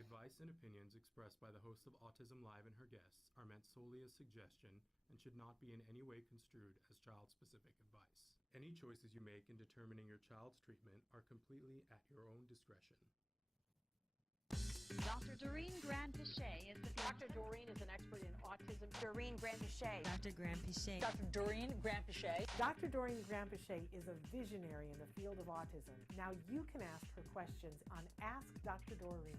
The advice and opinions expressed by the host of Autism-Live and her guests are meant solely as suggestion and should not be in any way construed as child-specific advice. Any choices you make in determining your child's treatment are completely at your own discretion. Dr. Doreen Granpeesheh is the Dr. Doreen is an expert in autism. Doreen Granpeesheh. Dr. Granpeesheh. Dr. Doreen Granpeesheh. Dr. Doreen Granpeesheh is a visionary in the field of autism. Now you can ask her questions on Ask Dr. Doreen.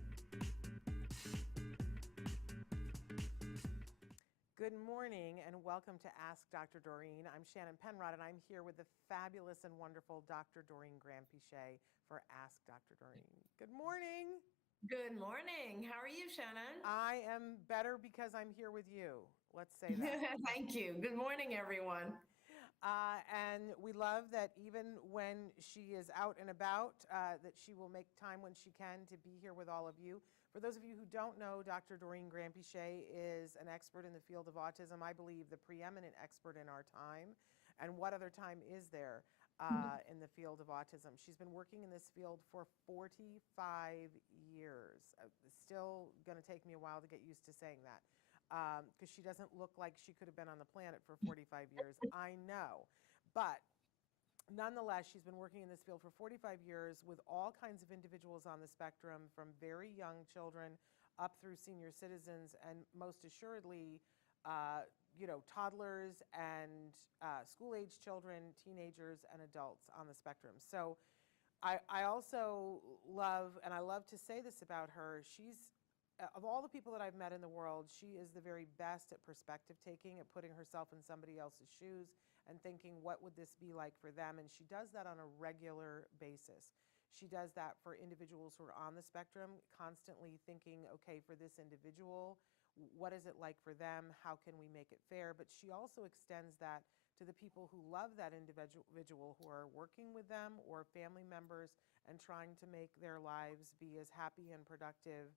Good morning and welcome to Ask Dr. Doreen. I'm Shannon Penrod and I'm here with the fabulous and wonderful Dr. Doreen Granpeesheh for Ask Dr. Doreen. Good morning. Good morning. How are you, Shannon? I am better because I'm here with you. Let's say that. Thank you. Good morning, everyone. And we love that even when she is out and about, that she will make time when she can to be here with all of you. For those of you who don't know, Dr. Doreen Granpeesheh is an expert in the field of autism. I believe the preeminent expert in our time. And what other time is there in the field of autism? She's been working in this field for 45 years. It's still going to take me a while to get used to saying that. Because she doesn't look like she could have been on the planet for 45 years. I know. But nonetheless, she's been working in this field for 45 years with all kinds of individuals on the spectrum, from very young children up through senior citizens, and most assuredly, toddlers and school-age children, teenagers, and adults on the spectrum. So I also love, and I love to say this about her, she's, of all the people that I've met in the world, she is the very best at perspective taking, at putting herself in somebody else's shoes and thinking, what would this be like for them? And she does that on a regular basis. She does that for individuals who are on the spectrum, constantly thinking, okay, for this individual, what is it like for them? How can we make it fair? But she also extends that to the people who love that individual, who are working with them or family members and trying to make their lives be as happy and productive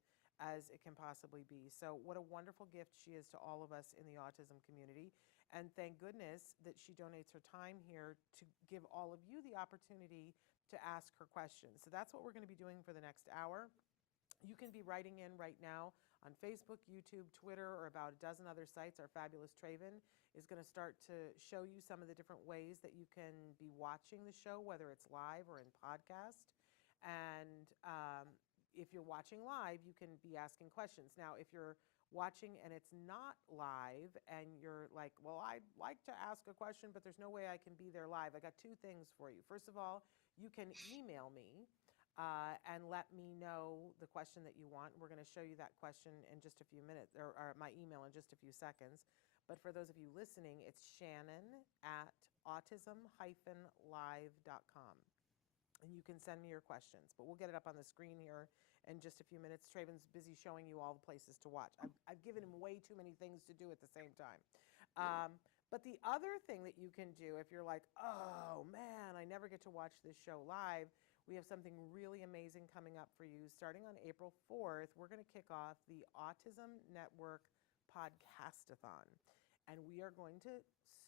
as it can possibly be. So what a wonderful gift she is to all of us in the autism community. And thank goodness that she donates her time here to give all of you the opportunity to ask her questions. So that's what we're going to be doing for the next hour. You can be writing in right now on Facebook, YouTube, Twitter, or about a dozen other sites. Our fabulous Traven is going to start to show you some of the different ways that you can be watching the show, whether it's live or in podcast. And if you're watching live, you can be asking questions. Now, if you're watching and it's not live and you're like, well, I'd like to ask a question, but there's no way I can be there live, I got two things for you. First of all, you can email me and let me know the question that you want. We're going to show you that question in just a few minutes, or my email in just a few seconds. But for those of you listening, it's Shannon@autism-live.com. And you can send me your questions, but we'll get it up on the screen here in just a few minutes. Traven's busy showing you all the places to watch. I've given him way too many things to do at the same time. But the other thing that you can do, if you're like, oh man, I never get to watch this show live, we have something really amazing coming up for you. Starting on April 4th, we're going to kick off the Autism Network Podcastathon. And we are going to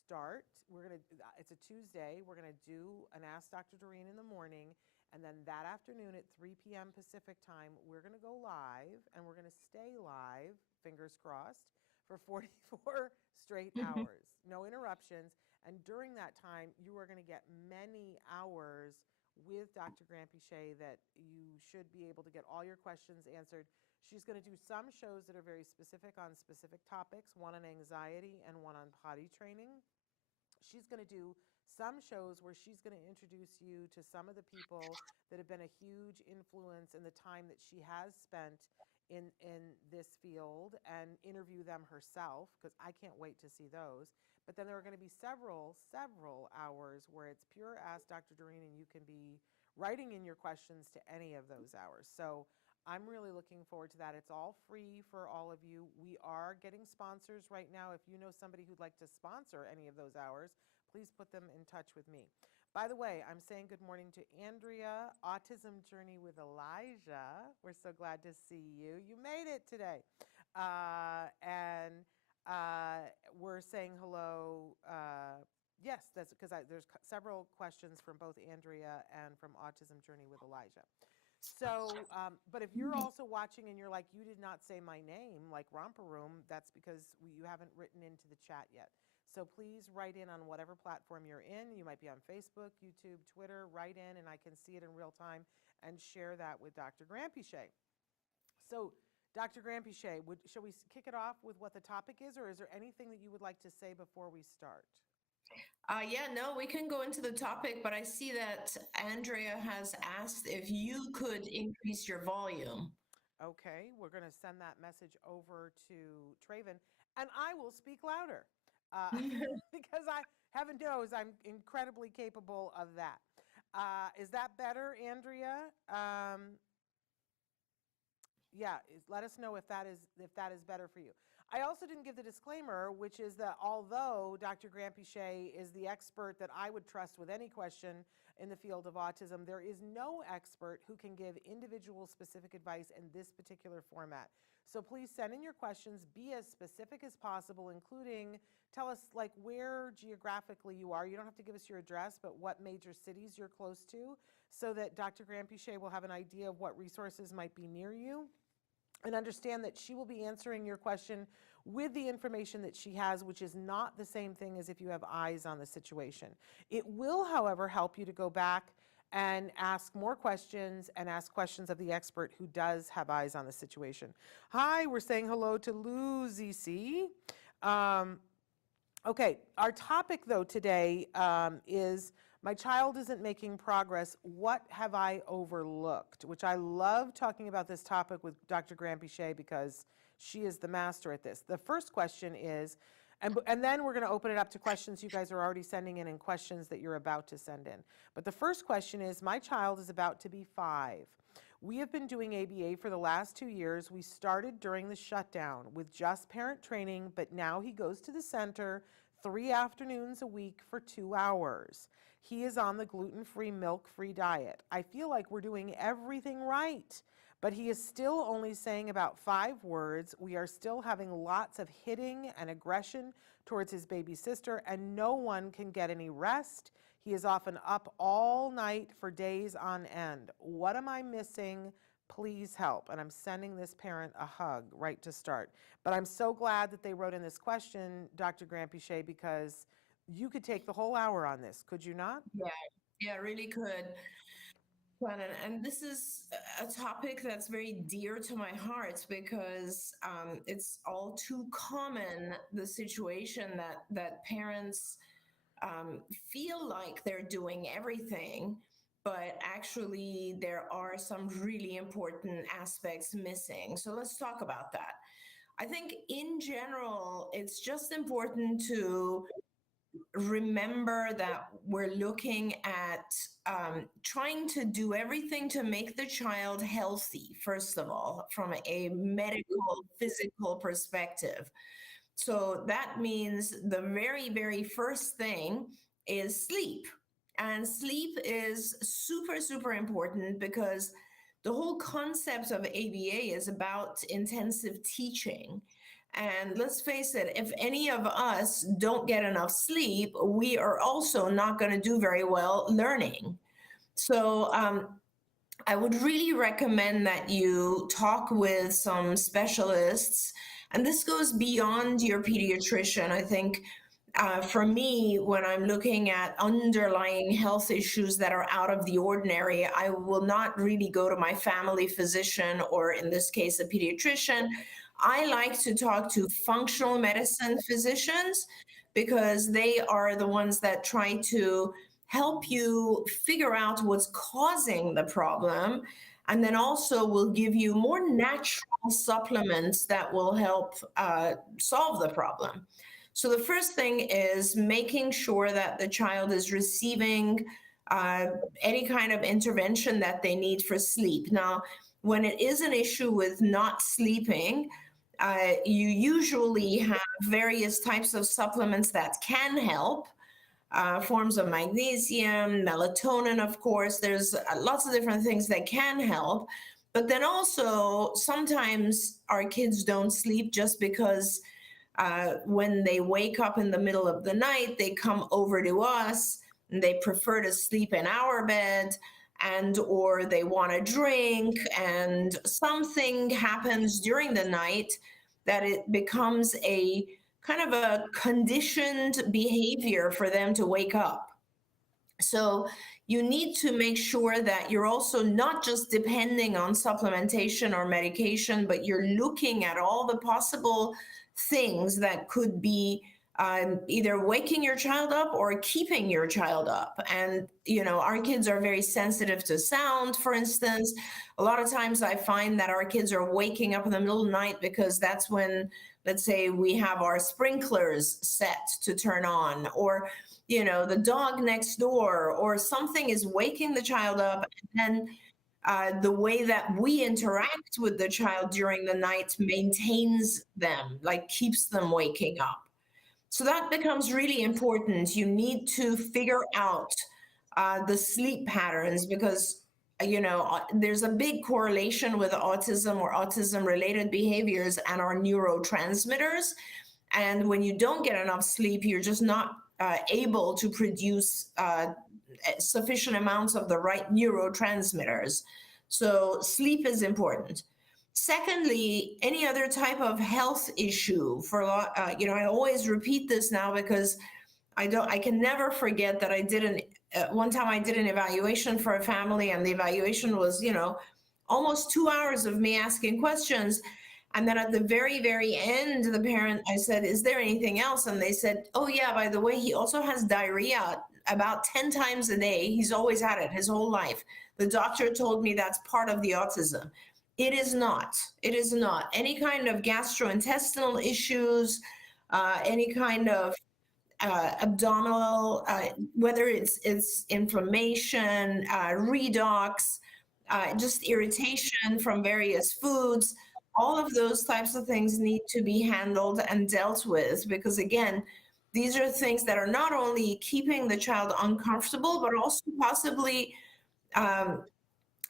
start, it's a Tuesday, we're going to do an Ask Dr. Doreen in the morning, and then that afternoon at 3 p.m. Pacific time, we're going to go live, and we're going to stay live, fingers crossed, for 44 straight hours, no interruptions. And during that time, you are going to get many hours with Dr. Granpeesheh that you should be able to get all your questions answered. She's going to do some shows that are very specific on specific topics, one on anxiety and one on potty training. She's going to do some shows where she's going to introduce you to some of the people that have been a huge influence in the time that she has spent in this field and interview them herself, because I can't wait to see those. But then there are going to be several hours where it's pure Ask Dr. Doreen, and you can be writing in your questions to any of those hours. So I'm really looking forward to that. It's all free for all of you. We are getting sponsors right now. If you know somebody who'd like to sponsor any of those hours, please put them in touch with me. By the way, I'm saying good morning to Andrea, Autism Journey with Elijah. We're so glad to see you. You made it today. We're saying hello. Yes, that's because there's several questions from both Andrea and from Autism Journey with Elijah. So, but if you're also watching and you're like, you did not say my name, like Romper Room, that's because you haven't written into the chat yet. So please write in on whatever platform you're in. You might be on Facebook, YouTube, Twitter. Write in, and I can see it in real time and share that with Dr. Granpeesheh. So, Dr. Granpeesheh, shall we kick it off with what the topic is, or is there anything that you would like to say before we start? Yeah, no, we can go into the topic, but I see that Andrea has asked if you could increase your volume. Okay, we're going to send that message over to Traven, and I will speak louder because heaven knows, I'm incredibly capable of that. Is that better, Andrea? Yeah, let us know if that is better for you. I also didn't give the disclaimer, which is that although Dr. Granpeesheh is the expert that I would trust with any question in the field of autism, there is no expert who can give individual specific advice in this particular format. So please send in your questions, be as specific as possible, including tell us like where geographically you are. You don't have to give us your address, but what major cities you're close to, so that Dr. Granpeesheh will have an idea of what resources might be near you. And understand that she will be answering your question with the information that she has, which is not the same thing as if you have eyes on the situation. It will, however, help you to go back and ask more questions and ask questions of the expert who does have eyes on the situation. Hi, we're saying hello to Lou ZC. Okay, our topic though today is my child isn't making progress. What have I overlooked? Which I love talking about this topic with Dr. Granpeesheh because she is the master at this. The first question is, and then we're going to open it up to questions you guys are already sending in and questions that you're about to send in. But the first question is, my child is about to be 5. We have been doing ABA for the last 2 years. We started during the shutdown with just parent training, but now he goes to the center 3 afternoons a week for 2 hours. He is on the gluten-free, milk-free diet. I feel like we're doing everything right, but he is still only saying about 5 words. We are still having lots of hitting and aggression towards his baby sister, and no one can get any rest. He is often up all night for days on end. What am I missing? Please help. And I'm sending this parent a hug right to start. But I'm so glad that they wrote in this question, Dr. Granpeesheh, because you could take the whole hour on this, could you not? Yeah, really could. And this is a topic that's very dear to my heart because it's all too common, the situation that parents feel like they're doing everything, but actually there are some really important aspects missing. So let's talk about that. I think in general, it's just important to remember that we're looking at trying to do everything to make the child healthy, first of all, from a medical, physical perspective. So that means the very, very first thing is sleep. And sleep is super, super important because the whole concept of ABA is about intensive teaching. And let's face it, if any of us don't get enough sleep, we are also not going to do very well learning. So I would really recommend that you talk with some specialists. And this goes beyond your pediatrician. I think for me, when I'm looking at underlying health issues that are out of the ordinary, I will not really go to my family physician or, in this case, a pediatrician. I like to talk to functional medicine physicians because they are the ones that try to help you figure out what's causing the problem, and then also will give you more natural supplements that will help solve the problem. So the first thing is making sure that the child is receiving any kind of intervention that they need for sleep. Now, when it is an issue with not sleeping, you usually have various types of supplements that can help, forms of magnesium, melatonin, of course. There's lots of different things that can help. But then also, sometimes our kids don't sleep just because when they wake up in the middle of the night, they come over to us and they prefer to sleep in our bed. and or they want to drink, and something happens during the night that it becomes a kind of a conditioned behavior for them to wake up. So you need to make sure that you're also not just depending on supplementation or medication, but you're looking at all the possible things that could be either waking your child up or keeping your child up. And, our kids are very sensitive to sound, for instance. A lot of times I find that our kids are waking up in the middle of the night because that's when, let's say, we have our sprinklers set to turn on, or the dog next door or something is waking the child up. And then the way that we interact with the child during the night maintains them, like keeps them waking up. So that becomes really important. You need to figure out the sleep patterns, because there's a big correlation with autism or autism-related behaviors and our neurotransmitters. And when you don't get enough sleep, you're just not able to produce sufficient amounts of the right neurotransmitters. So sleep is important. Secondly, any other type of health issue for a lot, I always repeat this now because I can never forget that one time I did an evaluation for a family, and the evaluation was, almost 2 hours of me asking questions. And then at the very, very end, the parent, I said, is there anything else? And they said, oh yeah, by the way, he also has diarrhea about 10 times a day. He's always had it his whole life. The doctor told me that's part of the autism. It is not. It is not. Any kind of gastrointestinal issues, any kind of abdominal, whether it's inflammation, redox, just irritation from various foods, all of those types of things need to be handled and dealt with, because again, these are things that are not only keeping the child uncomfortable, but also possibly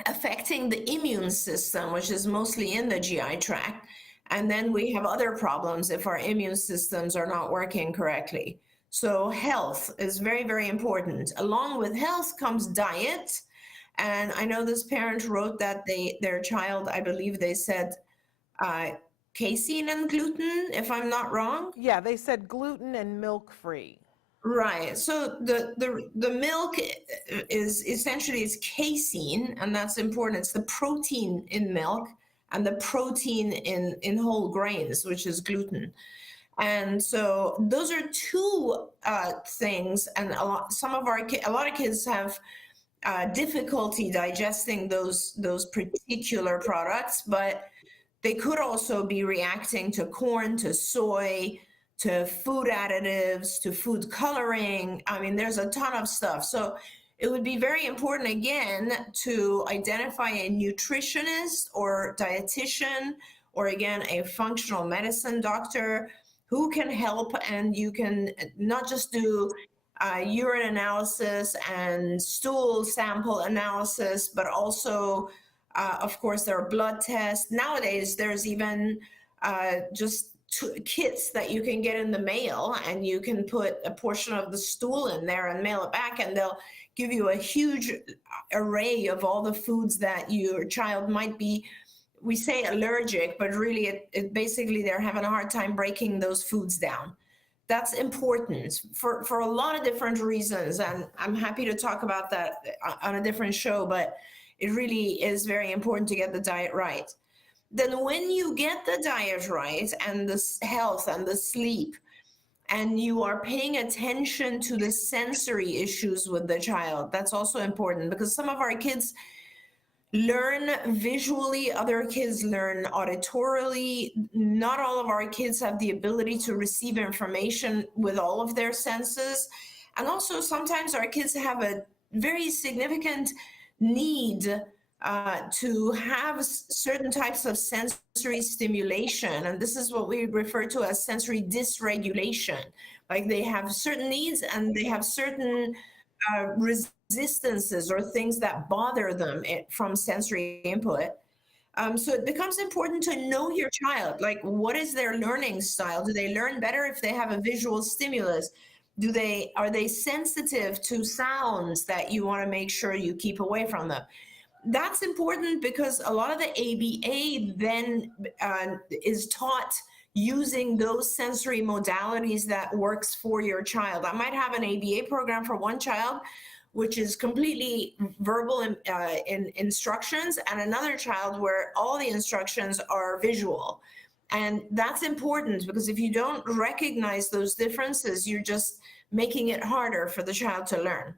affecting the immune system, which is mostly in the GI tract. And then we have other problems if our immune systems are not working correctly. So health is very, very important. Along with health comes diet. And I know this parent wrote that their child, I believe they said, casein and gluten, if I'm not wrong. Yeah, they said gluten and milk-free. Right. So the milk is essentially is casein, and that's important. It's the protein in milk and the protein in whole grains, which is gluten. And so those are two things. And a lot of kids have difficulty digesting those particular products, but they could also be reacting to corn, to soy, to food additives, to food coloring. I mean, there's a ton of stuff. So it would be very important, again, to identify a nutritionist or dietitian, or again, a functional medicine doctor who can help. And you can not just do urine analysis and stool sample analysis, but also, of course, there are blood tests. Nowadays, there's even just kits that you can get in the mail, and you can put a portion of the stool in there and mail it back, and they'll give you a huge array of all the foods that your child might be, we say allergic, but really it basically they're having a hard time breaking those foods down. That's important for a lot of different reasons, and I'm happy to talk about that on a different show, but it really is very important to get the diet right. Then when you get the diet right, and the health and the sleep, and you are paying attention to the sensory issues with the child, that's also important, because some of our kids learn visually, other kids learn auditorily. Not all of our kids have the ability to receive information with all of their senses. And also sometimes our kids have a very significant need to have certain types of sensory stimulation. And this is what we refer to as sensory dysregulation. Like they have certain needs, and they have certain resistances or things that bother them from sensory input. So it becomes important to know your child. Like, what is their learning style? Do they learn better if they have a visual stimulus? are they sensitive to sounds that you want to make sure you keep away from them? That's important because a lot of the ABA then is taught using those sensory modalities that works for your child. I might have an ABA program for one child, which is completely verbal in instructions, and another child where all the instructions are visual. And that's important because if you don't recognize those differences, you're just making it harder for the child to learn.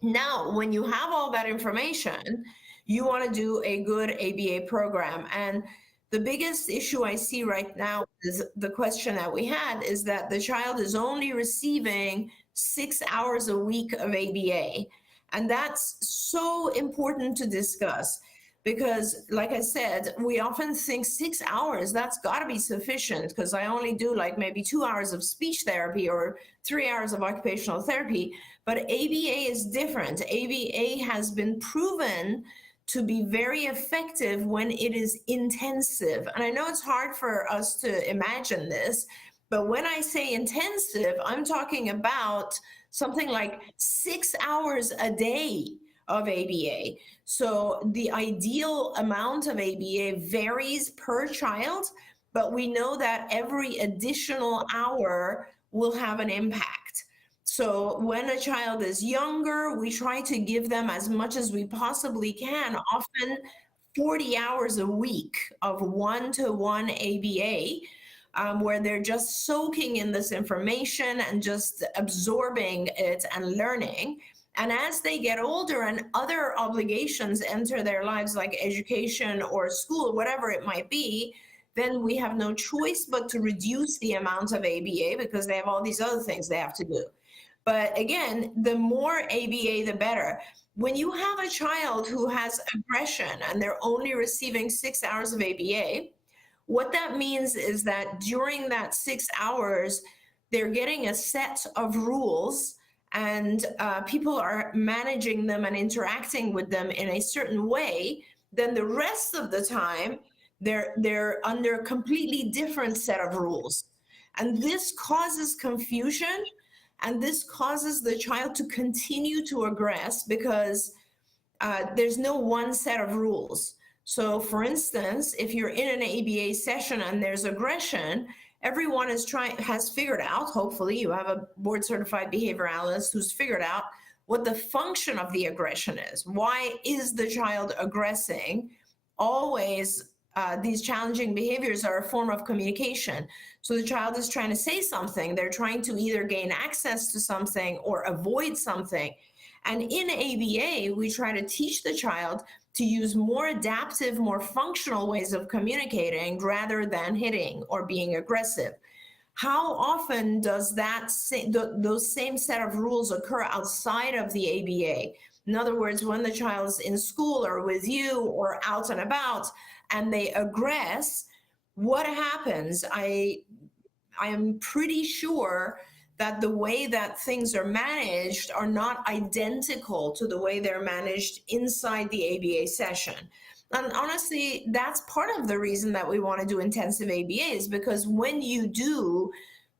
Now, when you have all that information, you want to do a good ABA program. And the biggest issue I see right now is the question that we had is that the child is only receiving 6 hours a week of ABA. And that's so important to discuss because, like I said, we often think 6 hours, that's got to be sufficient because I only do like maybe 2 hours of speech therapy or 3 hours of occupational therapy. But ABA is different. ABA has been proven to be very effective when it is intensive. And I know it's hard for us to imagine this, but when I say intensive, I'm talking about something like 6 hours a day of ABA. So the ideal amount of ABA varies per child, but we know that every additional hour will have an impact. So when a child is younger, we try to give them as much as we possibly can, often 40 hours a week of one-to-one ABA, where they're just soaking in this information and just absorbing it and learning. And as they get older and other obligations enter their lives, like education or school, whatever it might be, then we have no choice but to reduce the amount of ABA because they have all these other things they have to do. But again, the more ABA, the better. When you have a child who has aggression and they're only receiving 6 hours of ABA, what that means is that during that 6 hours, they're getting a set of rules and people are managing them and interacting with them in a certain way. Then the rest of the time, they're under a completely different set of rules. And this causes confusion. And this causes the child to continue to aggress because there's no one set of rules. So for instance, if you're in an ABA session and there's aggression, everyone has figured out, hopefully you have a board certified behavior analyst who's figured out what the function of the aggression is. Why is the child aggressing? Always these challenging behaviors are a form of communication. So the child is trying to say something. They're trying to either gain access to something or avoid something. And in ABA, we try to teach the child to use more adaptive, more functional ways of communicating rather than hitting or being aggressive. How often does those same set of rules occur outside of the ABA? In other words, when the child's in school or with you or out and about and they aggress, what happens? I am pretty sure that the way that things are managed are not identical to the way they're managed inside the ABA session. And honestly, that's part of the reason that we want to do intensive ABAs, because when you do,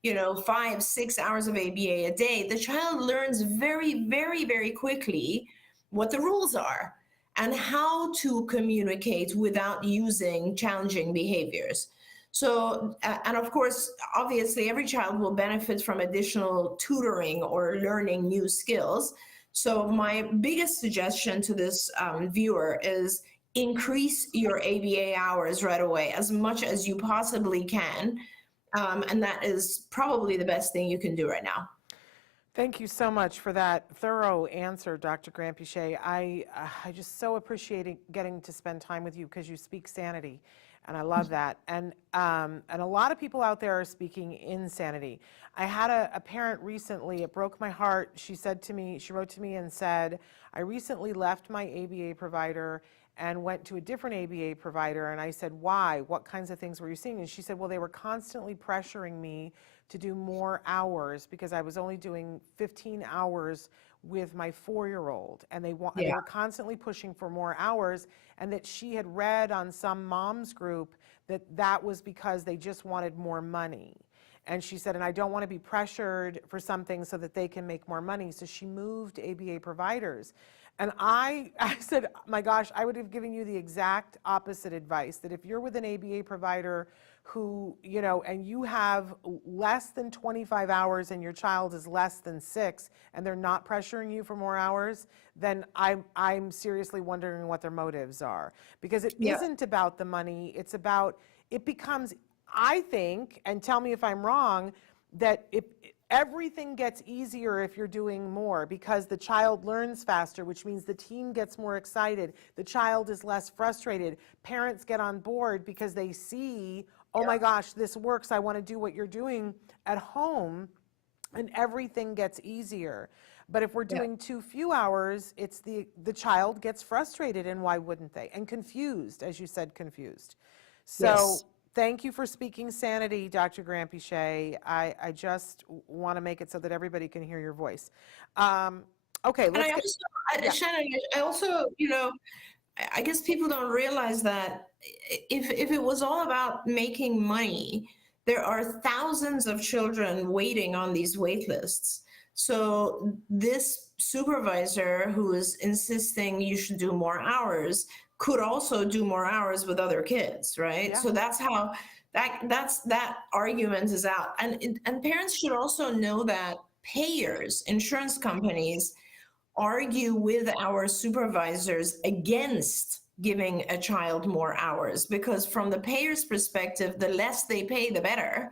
5, 6 hours of ABA a day, the child learns very, very, very quickly what the rules are and how to communicate without using challenging behaviors. So, and of course, obviously, every child will benefit from additional tutoring or learning new skills. So my biggest suggestion to this viewer is increase your ABA hours right away as much as you possibly can. And that is probably the best thing you can do right now. Thank you so much for that thorough answer, Dr. Granpeesheh. I just so appreciate getting to spend time with you because you speak sanity, and I love that. And a lot of people out there are speaking insanity. I had a parent recently, it broke my heart. She wrote to me and said, I recently left my ABA provider and went to a different ABA provider. And I said, why? What kinds of things were you seeing? And she said, well, they were constantly pressuring me to do more hours because I was only doing 15 hours with my 4-year-old. And they were constantly pushing for more hours, and that she had read on some mom's group that was because they just wanted more money. And she said, and I don't want to be pressured for something so that they can make more money. So she moved ABA providers. And I said, my gosh, I would have given you the exact opposite advice, that if you're with an ABA provider who, and you have less than 25 hours and your child is less than 6 and they're not pressuring you for more hours, then I'm seriously wondering what their motives are. Because it isn't about the money, it becomes, I think, and tell me if I'm wrong, that everything gets easier if you're doing more, because the child learns faster, which means the team gets more excited. The child is less frustrated. Parents get on board because they see, oh my gosh, this works. I want to do what you're doing at home, and everything gets easier. But if we're doing too few hours, it's the child gets frustrated, and why wouldn't they? And confused, as you said, confused. So thank you for speaking sanity, Dr. Granpeesheh. I just want to make it so that everybody can hear your voice. Okay, let's Shannon, I also, I guess people don't realize that if it was all about making money, there are thousands of children waiting on these wait lists. So this supervisor who is insisting you should do more hours could also do more hours with other kids, right? Yeah. So that's how that argument is out. And parents should also know that payers, insurance companies, argue with our supervisors against giving a child more hours, because from the payer's perspective, the less they pay, the better.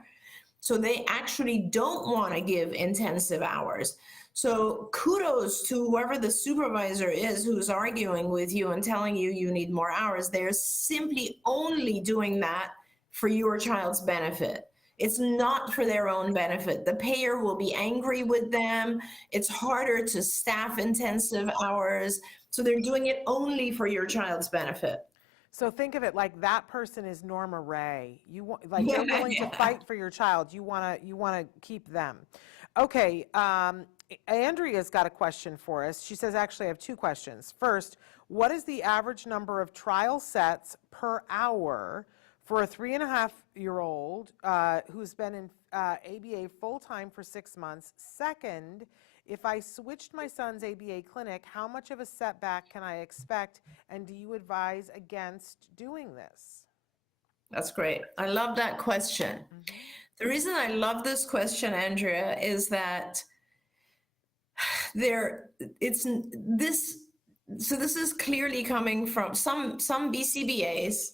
So they actually don't want to give intensive hours. So kudos to whoever the supervisor is who's arguing with you and telling you you need more hours. They're simply only doing that for your child's benefit. It's not for their own benefit. The payer will be angry with them. It's harder to staff intensive hours. So they're doing it only for your child's benefit. So think of it like that person is Norma Ray. They're willing to fight for your child. You want to keep them. Okay, Andrea's got a question for us. She says, actually, I have two questions. First, what is the average number of trial sets per hour for a 3.5-year-old who's been in ABA full-time for 6 months? Second, if I switched my son's ABA clinic, how much of a setback can I expect, and do you advise against doing this? That's great. I love that question. Mm-hmm. The reason I love this question, Andrea, is that this is clearly coming from some BCBAs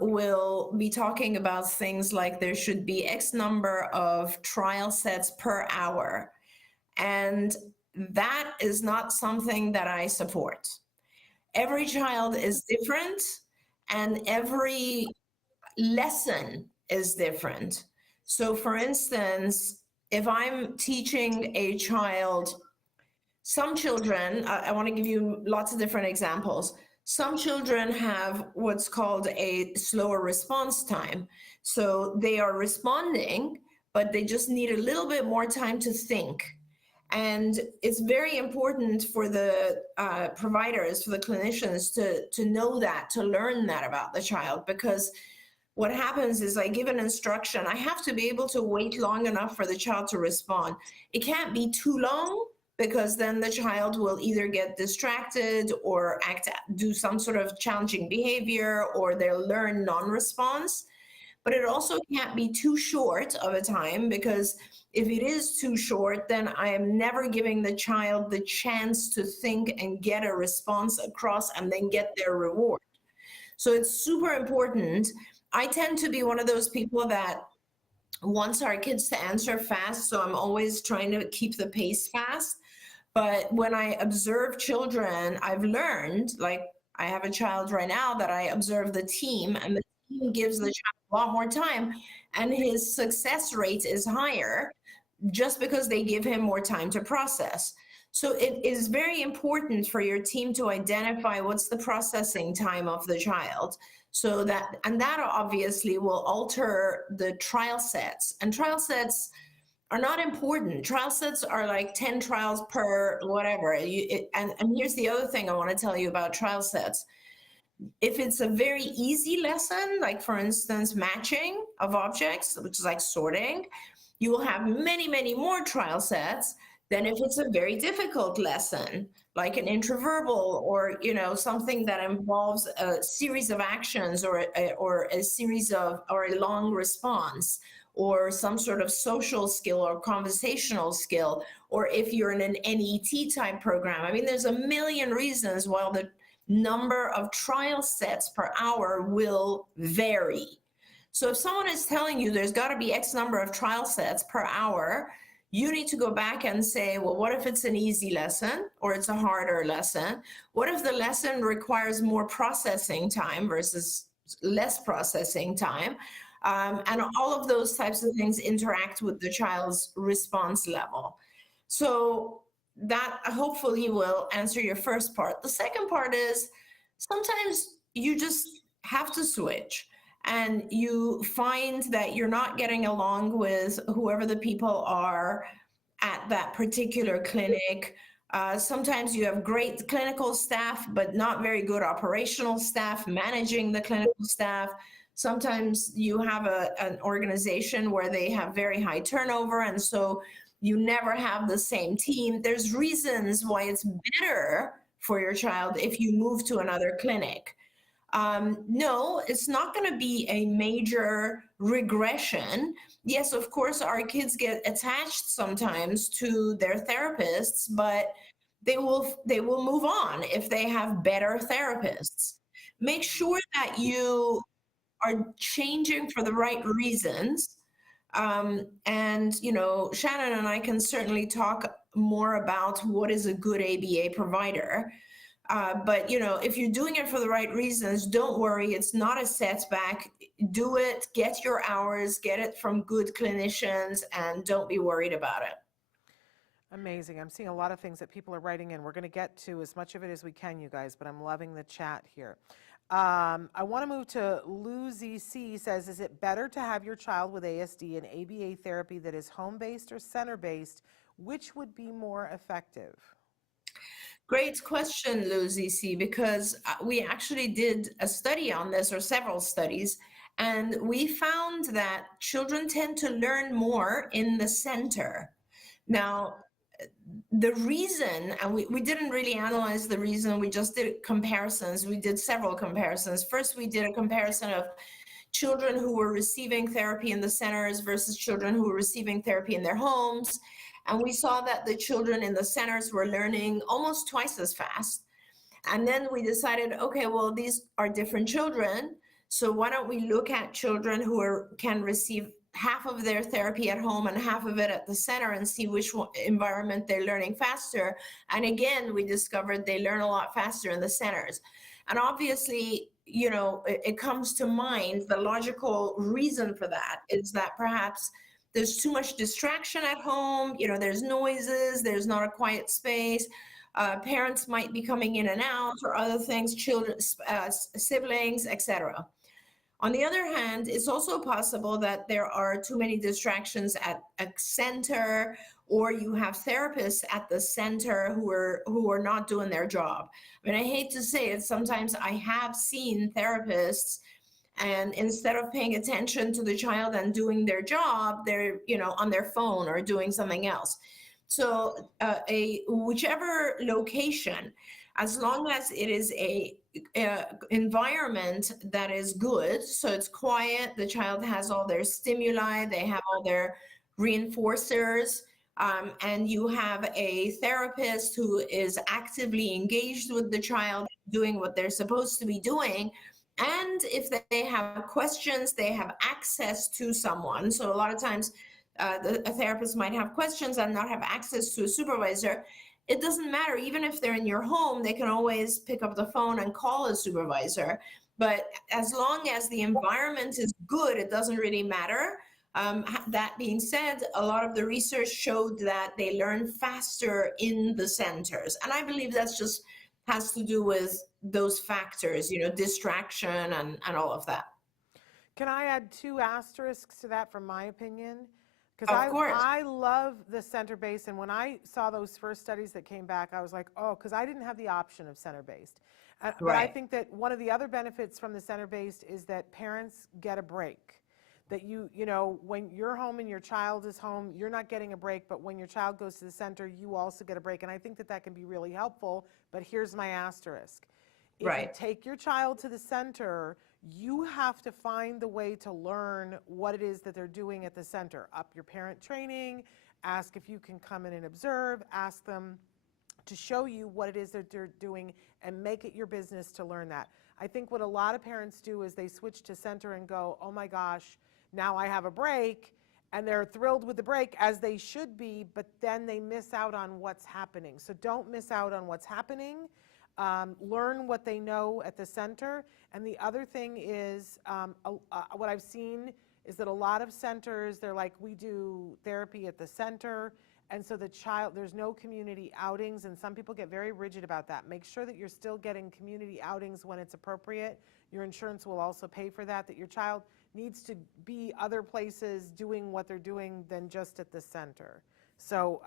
will be talking about things like there should be X number of trial sets per hour. And that is not something that I support. Every child is different, and every lesson is different. So for instance, if I'm teaching a child, some children, I want to give you lots of different examples. Some children have what's called a slower response time. So they are responding, but they just need a little bit more time to think. And it's very important for the providers, for the clinicians to know that, to learn that about the child, because what happens is I give an instruction, I have to be able to wait long enough for the child to respond. It can't be too long, because then the child will either get distracted or do some sort of challenging behavior, or they'll learn non-response. But it also can't be too short of a time, because if it is too short, then I am never giving the child the chance to think and get a response across and then get their reward. So it's super important. I tend to be one of those people that wants our kids to answer fast, so I'm always trying to keep the pace fast. But when I observe children, I've learned, like I have a child right now that I observe the team, and the team gives the child a lot more time, and his success rate is higher just because they give him more time to process. So it is very important for your team to identify what's the processing time of the child. So that, and that obviously will alter the trial sets. And trial sets are not important. Trial sets are like 10 trials per whatever. And here's the other thing I want to tell you about trial sets. If it's a very easy lesson, like for instance, matching of objects, which is like sorting, you will have many, many more trial sets than if it's a very difficult lesson, like an intraverbal or, something that involves a series of actions or a series of, or a long response or some sort of social skill or conversational skill, or if you're in an NET type program. I mean, there's a million reasons why the number of trial sets per hour will vary. So if someone is telling you there's got to be X number of trial sets per hour, you need to go back and say, well, what if it's an easy lesson or it's a harder lesson? What if the lesson requires more processing time versus less processing time? And all of those types of things interact with the child's response level. So that hopefully will answer your first part. The second part is sometimes you just have to switch and you find that you're not getting along with whoever the people are at that particular clinic. Sometimes you have great clinical staff, but not very good operational staff managing the clinical staff. Sometimes you have an organization where they have very high turnover, and so you never have the same team. There's reasons why it's better for your child if you move to another clinic. No, it's not going to be a major regression. Yes, of course, our kids get attached sometimes to their therapists, but they will move on if they have better therapists. Make sure that you are changing for the right reasons. And, Shannon and I can certainly talk more about what is a good ABA provider. But, if you're doing it for the right reasons, don't worry. It's not a setback. Do it, get your hours, get it from good clinicians, and don't be worried about it. Amazing. I'm seeing a lot of things that people are writing in. We're going to get to as much of it as we can, you guys, but I'm loving the chat here. I want to move to Lou ZC says, is it better to have your child with ASD and ABA therapy that is home-based or center-based? Which would be more effective? Great question, Lou ZC, because we actually did a study on this, or several studies, and we found that children tend to learn more in the center. Now, the reason, and we didn't really analyze the reason, we just did comparisons. We did several comparisons. First, we did a comparison of children who were receiving therapy in the centers versus children who were receiving therapy in their homes. And we saw that the children in the centers were learning almost twice as fast. And then we decided, okay, well, these are different children. So why don't we look at children who can receive half of their therapy at home and half of it at the center and see which environment they're learning faster. And again, we discovered they learn a lot faster in the centers. And obviously, it comes to mind, the logical reason for that is that perhaps there's too much distraction at home. There's noises, there's not a quiet space. Parents might be coming in and out or other things, children, siblings, etc. On the other hand, it's also possible that there are too many distractions at a center, or you have therapists at the center who are not doing their job. I mean, I hate to say it, sometimes I have seen therapists, and instead of paying attention to the child and doing their job, they're on their phone or doing something else. So whichever location, as long as it is a environment that is good, so it's quiet, the child has all their stimuli, they have all their reinforcers, and you have a therapist who is actively engaged with the child, doing what they're supposed to be doing. And if they have questions, they have access to someone. So a lot of times a therapist might have questions and not have access to a supervisor. It doesn't matter. Even if they're in your home, they can always pick up the phone and call a supervisor. But as long as the environment is good, it doesn't really matter. That being said, a lot of the research showed that they learn faster in the centers. And I believe that's just has to do with those factors, distraction and all of that. Can I add 2 asterisks to that from my opinion? Because I love the center-based, and when I saw those first studies that came back, I was like, oh, because I didn't have the option of center-based. But I Right. think that one of the other benefits from the center-based is that parents get a break. That you know, when you're home and your child is home, you're not getting a break, but when your child goes to the center, you also get a break. And I think that that can be really helpful, but here's my asterisk. If you Right. take your child to the center, you have to find the way to learn what it is that they're doing at the center. Up your parent training, ask if you can come in and observe, ask them to show you what it is that they're doing and make it your business to learn that. I think what a lot of parents do is they switch to center and go, oh my gosh, now I have a break, and they're thrilled with the break, as they should be, but then they miss out on what's happening. So don't miss out on what's happening. Learn what they know at the center. And the other thing is, what I've seen is that a lot of centers, they're like, we do therapy at the center, and so the child, there's no community outings, and some people get very rigid about that. Make sure that you're still getting community outings when it's appropriate. Your insurance will also pay for that, that your child needs to be other places doing what they're doing than just at the center. So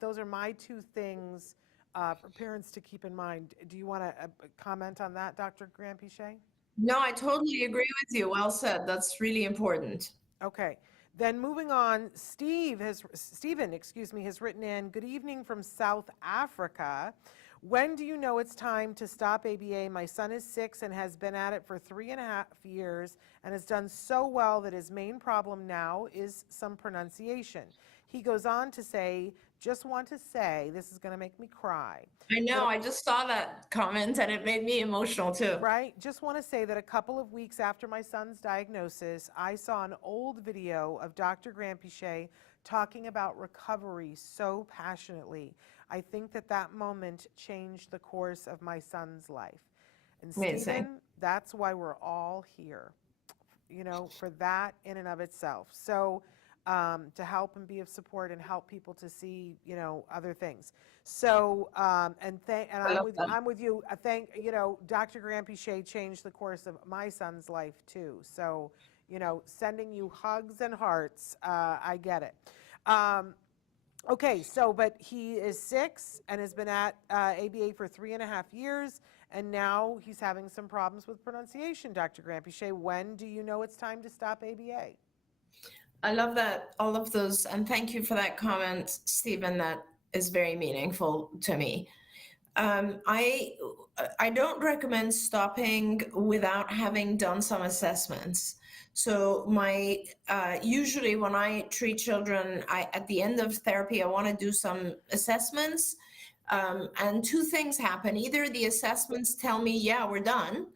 those are my two things for parents to keep in mind. Do you want to comment on that, Dr. Granpeesheh? No, I totally agree with you. Well said. That's really important. Okay. Then moving on, Stephen, has written in, good evening from South Africa. When do you know it's time to stop ABA? My son is 6 and has been at it for 3.5 years and has done so well that his main problem now is some pronunciation. He goes on to say, just want to say, this is going to make me cry. I know, I just saw that comment and it made me emotional too. Right? Just want to say that a couple of weeks after my son's diagnosis, I saw an old video of Dr. Granpeesheh talking about recovery so passionately. I think that that moment changed the course of my son's life. And Amazing. Stephen, that's why we're all here, you know, for that in and of itself. So to help and be of support and help people to see, you know, other things. So, I'm with you. You know, Dr. Granpeesheh changed the course of my son's life too. So, you know, sending you hugs and hearts. I get it. Okay, so, but he is 6 and has been at ABA for 3.5 years, and now he's having some problems with pronunciation, Dr. Granpeesheh. When do you know it's time to stop ABA? I love that, all of those, and thank you for that comment, Stephen. That is very meaningful to me. I don't recommend stopping without having done some assessments. So usually when I treat children, at the end of therapy, I want to do some assessments, and two things happen. Either the assessments tell me, yeah, we're done,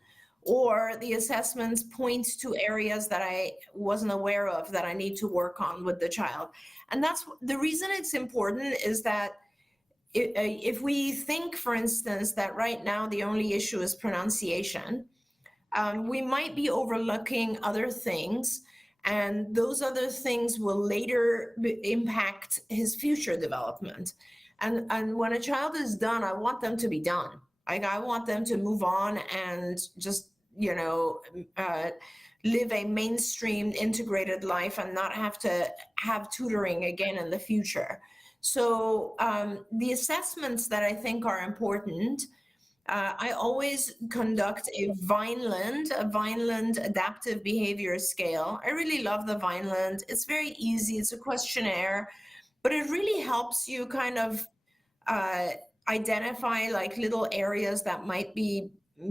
or the assessments point to areas that I wasn't aware of that I need to work on with the child. And that's the reason it's important, is that if we think, for instance, that right now the only issue is pronunciation, we might be overlooking other things, and those other things will later impact his future development. And when a child is done, I want them to be done. Like, I want them to move on and just, you know, live a mainstream integrated life and not have to have tutoring again in the future. So the assessments that I think are important, I always conduct a Vineland adaptive behavior scale. I really love the Vineland. It's very easy. It's a questionnaire, but it really helps you kind of identify like little areas that might be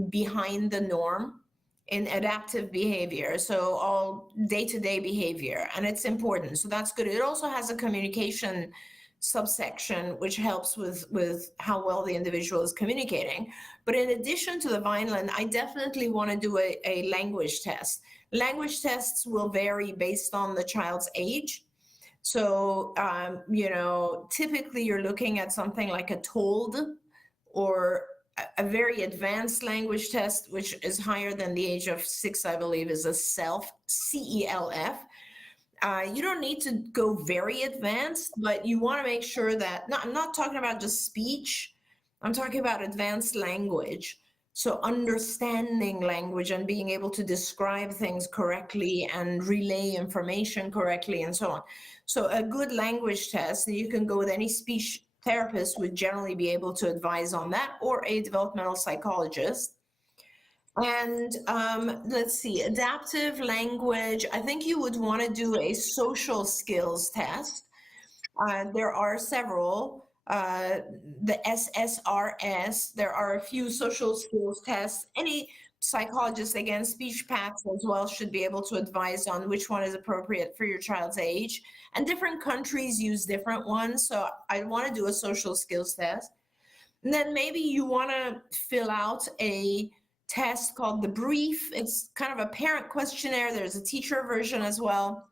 behind the norm in adaptive behavior. So all day-to-day behavior, and it's important. So that's good. It also has a communication subsection, which helps with how well the individual is communicating. But in addition to the Vineland, I definitely want to do a language test. Language tests will vary based on the child's age. So, you know, typically you're looking at something like a TOLD, or a very advanced language test, which is higher than the age of 6, I believe, is a CELF, C-E-L-F. You don't need to go very advanced, but you want to make sure that, I'm not talking about just speech, I'm talking about advanced language. So understanding language and being able to describe things correctly and relay information correctly and so on. So a good language test, you can go with any speech therapist, would generally be able to advise on that, or a developmental psychologist. And let's see, adaptive language. I think you would want to do a social skills test. There are several, the SSRS. There are a few social skills tests. Any psychologist, again, speech paths as well, should be able to advise on which one is appropriate for your child's age. And different countries use different ones. So I want to do a social skills test. And then maybe you want to fill out a test called the brief. It's kind of a parent questionnaire. There's a teacher version as well.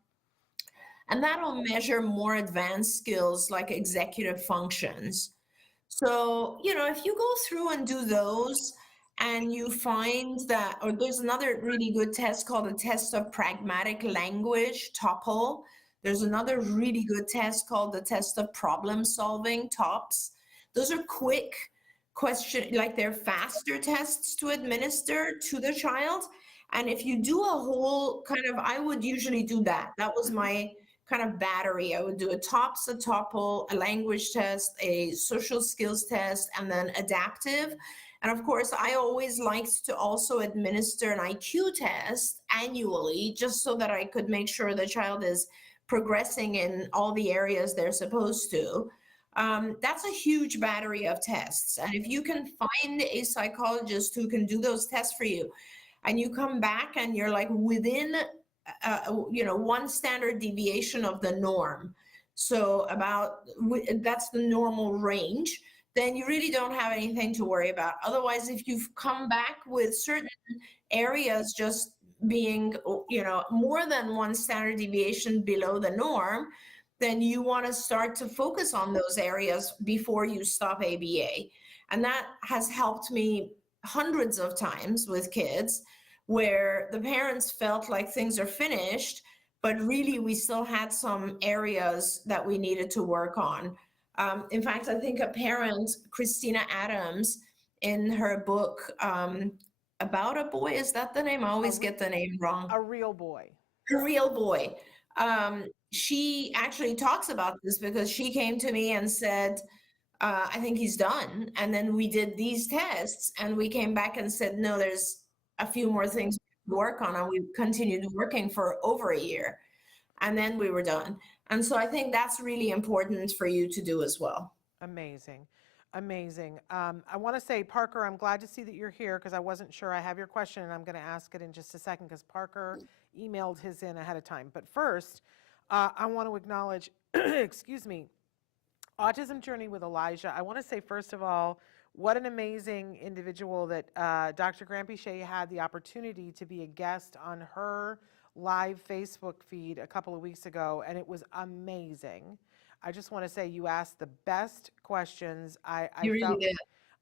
And that'll measure more advanced skills like executive functions. So, if you go through and do those and you find that, or there's another really good test called a test of pragmatic language, TOPL. There's another really good test called the test of problem solving, TOPS. Those are quick like they're faster tests to administer to the child. And if you do a whole I would usually do that. That was my kind of battery. I would do a TOPS, a TOPL, a language test, a social skills test, and then adaptive. And of course, I always liked to also administer an IQ test annually, just so that I could make sure the child is progressing in all the areas they're supposed to. That's a huge battery of tests. And if you can find a psychologist who can do those tests for you, and you come back and you're like within one standard deviation of the norm, so that's the normal range, then you really don't have anything to worry about. Otherwise, if you've come back with certain areas just being more than one standard deviation below the norm, then you want to start to focus on those areas before you stop ABA. And that has helped me hundreds of times with kids where the parents felt like things are finished, but really we still had some areas that we needed to work on. In fact, I think a parent, Christina Adams, in her book, About a Boy, is that the name? I always get the name wrong. A Real Boy. A Real Boy. She actually talks about this because she came to me and said, I think he's done. And then we did these tests and we came back and said, no, there's a few more things to work on. And we continued working for over a year. And then we were done. And so I think that's really important for you to do as well. Amazing. Amazing. I want to say, Parker, I'm glad to see that you're here because I wasn't sure. I have your question and I'm going to ask it in just a second because Parker emailed his in ahead of time. But first, I want to acknowledge, excuse me, Autism Journey with Elijah. I want to say, first of all, what an amazing individual that Dr. Granpeesheh had the opportunity to be a guest on her live Facebook feed a couple of weeks ago, and it was amazing. I just want to say you asked the best questions. You really did.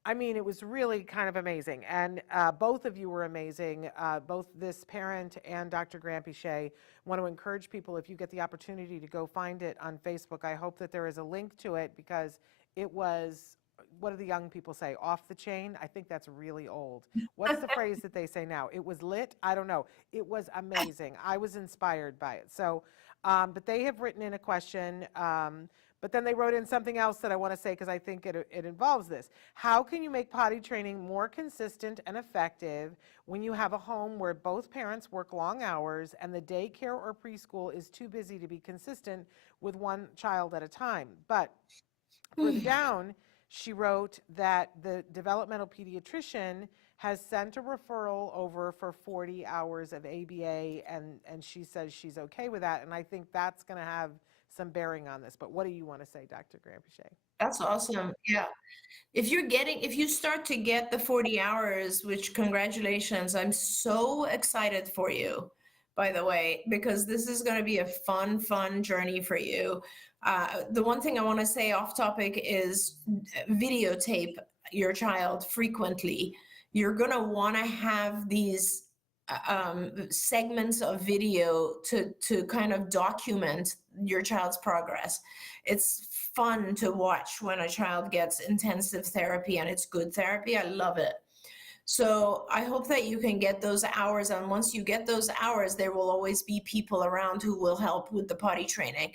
I mean, it was really kind of amazing. And both of you were amazing, both this parent and Dr. Granpeesheh. Want to encourage people, if you get the opportunity to go find it on Facebook, I hope that there is a link to it because it was, what do the young people say, off the chain? I think that's really old. What's the phrase that they say now? It was lit? I don't know. It was amazing. I was inspired by it. So, but they have written in a question, but then they wrote in something else that I want to say because I think it involves this. How can you make potty training more consistent and effective when you have a home where both parents work long hours and the daycare or preschool is too busy to be consistent with one child at a time? But further down, she wrote that the developmental pediatrician has sent a referral over for 40 hours of ABA, and she says she's okay with that. And I think that's going to have some bearing on this. But what do you want to say, Dr. Granpeesheh? That's awesome. Yeah. If you start to get the 40 hours, which congratulations, I'm so excited for you, by the way, because this is going to be a fun journey for you. The one thing I want to say off topic is videotape your child frequently. You're going to want to have these segments of video to kind of document your child's progress. It's fun to watch when a child gets intensive therapy and it's good therapy. I love it. So I hope that you can get those hours. And once you get those hours, there will always be people around who will help with the potty training.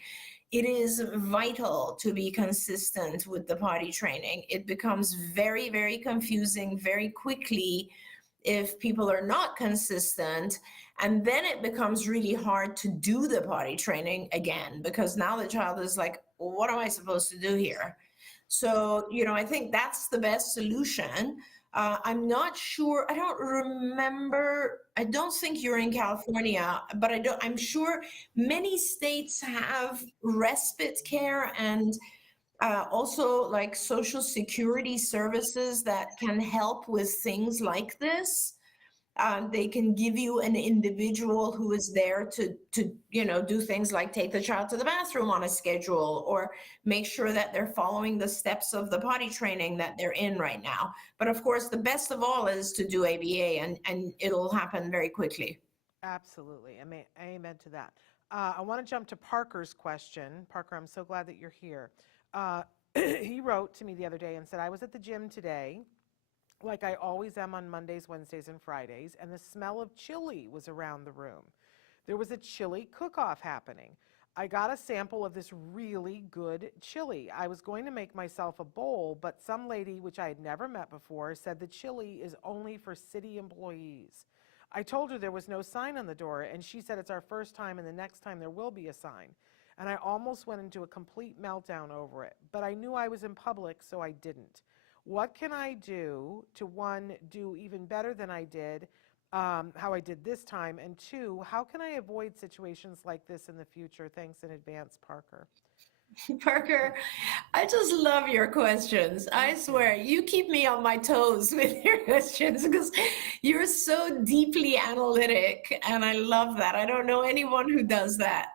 It is vital to be consistent with the potty training. It becomes very, very confusing very quickly if people are not consistent, and then it becomes really hard to do the potty training again, because now the child is like, well, what am I supposed to do here? So, I think that's the best solution. I'm not sure, I don't remember, I don't think you're in California, but I'm sure many states have respite care and also like social security services that can help with things like this. They can give you an individual who is there to do things like take the child to the bathroom on a schedule, or make sure that they're following the steps of the potty training that they're in right now. But of course, the best of all is to do ABA, and it'll happen very quickly. Absolutely. Amen to that. I want to jump to Parker's question. Parker, I'm so glad that you're here. He wrote to me the other day and said, I was at the gym today, like I always am on Mondays, Wednesdays, and Fridays, and the smell of chili was around the room. There was a chili cook-off happening. I got a sample of this really good chili. I was going to make myself a bowl, but some lady, which I had never met before, said the chili is only for city employees. I told her there was no sign on the door, and she said it's our first time, and the next time there will be a sign. And I almost went into a complete meltdown over it, but I knew I was in public, so I didn't. What can I do to, one, do even better than I did, how I did this time, and two, how can I avoid situations like this in the future? Thanks in advance, Parker. Parker, I just love your questions. I swear, you keep me on my toes with your questions because you're so deeply analytic, and I love that. I don't know anyone who does that.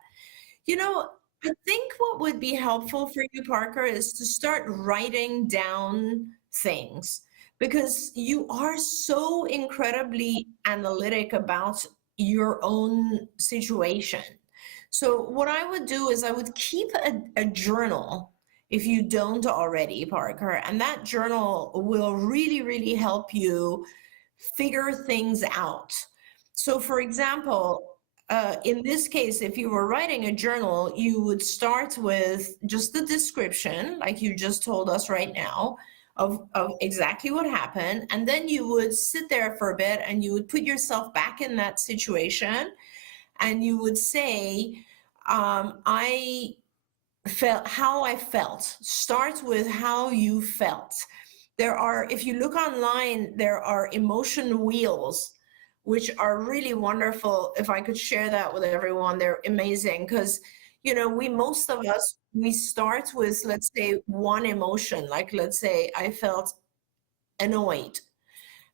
I think what would be helpful for you, Parker, is to start writing down things, because you are so incredibly analytic about your own situation. So what I would do is I would keep a journal, if you don't already, Parker, and that journal will really, really help you figure things out. So for example, in this case, if you were writing a journal, you would start with just the description, like you just told us right now, of exactly what happened. And then you would sit there for a bit and you would put yourself back in that situation. And you would say, I felt how I felt. Start with how you felt. If you look online, there are emotion wheels, which are really wonderful. If I could share that with everyone, they're amazing, because most of us, we start with, let's say, one emotion, like let's say I felt annoyed.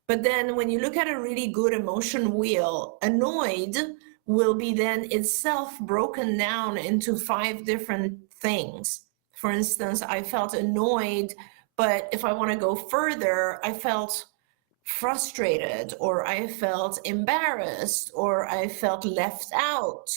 But then when you look at a really good emotion wheel, annoyed will be then itself broken down into 5 different things. For instance, I felt annoyed, but if I want to go further, I felt frustrated, or I felt embarrassed, or I felt left out,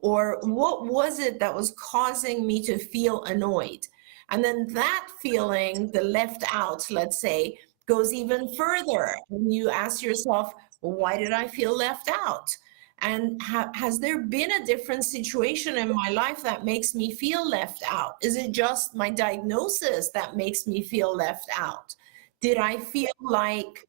or what was it that was causing me to feel annoyed? And then that feeling, the left out, let's say, goes even further. And you ask yourself, why did I feel left out? And has there been a different situation in my life that makes me feel left out? Is it just my diagnosis that makes me feel left out? Did I feel like,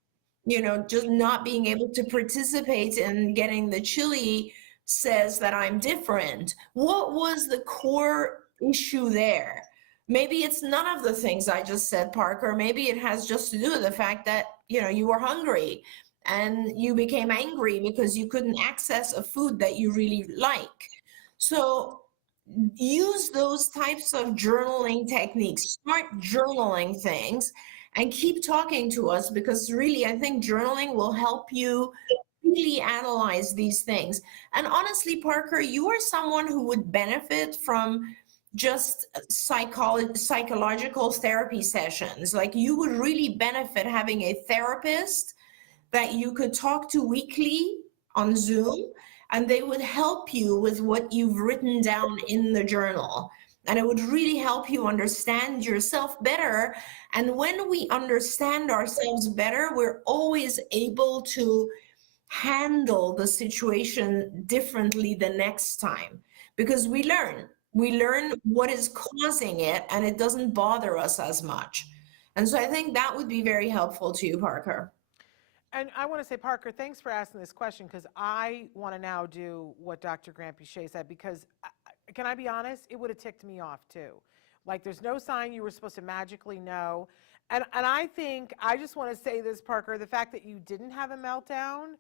just not being able to participate in getting the chili says that I'm different? What was the core issue there? Maybe it's none of the things I just said, Parker. Maybe it has just to do with the fact that, you were hungry and you became angry because you couldn't access a food that you really like. So use those types of journaling techniques. Start journaling things and keep talking to us, because really, I think journaling will help you really analyze these things. And honestly, Parker, you are someone who would benefit from just psychological therapy sessions. Like, you would really benefit having a therapist that you could talk to weekly on Zoom, and they would help you with what you've written down in the journal. And it would really help you understand yourself better. And when we understand ourselves better, we're always able to handle the situation differently the next time, because we learn what is causing it, and it doesn't bother us as much. And so I think that would be very helpful to you, Parker. And I want to say, Parker, thanks for asking this question, because I want to now do what Dr. Granpeesheh said, because can I be honest? It would have ticked me off too. Like, there's no sign you were supposed to magically know. And I think, I just want to say this, Parker, the fact that you didn't have a meltdown,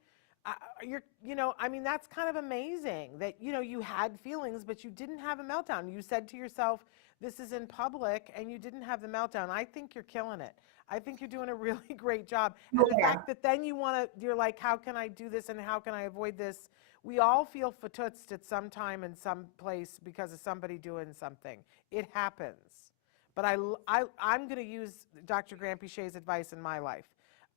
I mean, that's kind of amazing that, you had feelings, but you didn't have a meltdown. You said to yourself, this is in public, and you didn't have the meltdown. I think you're killing it. I think you're doing a really great job. And the fact that then you're like, how can I do this and how can I avoid this? We all feel fatutzt at some time in some place because of somebody doing something. It happens. But I'm going to use Dr. Granpeesheh's advice in my life.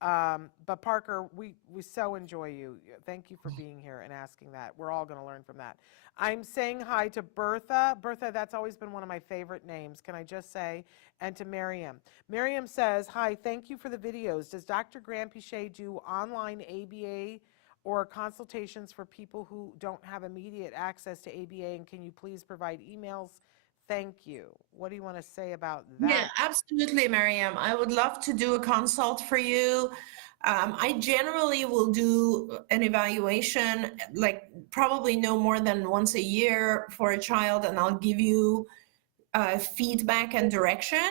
But Parker, we so enjoy you. Thank you for being here and asking that. We're all going to learn from that. I'm saying hi to Bertha. Bertha, that's always been one of my favorite names, can I just say? And to Miriam. Miriam says, hi, thank you for the videos. Does Dr. Granpeesheh do online ABA or consultations for people who don't have immediate access to ABA? And can you please provide emails? Thank you. What do you want to say about that? Yeah, absolutely, Miriam. I would love to do a consult for you. I generally will do an evaluation, like probably no more than once a year for a child, and I'll give you feedback and direction.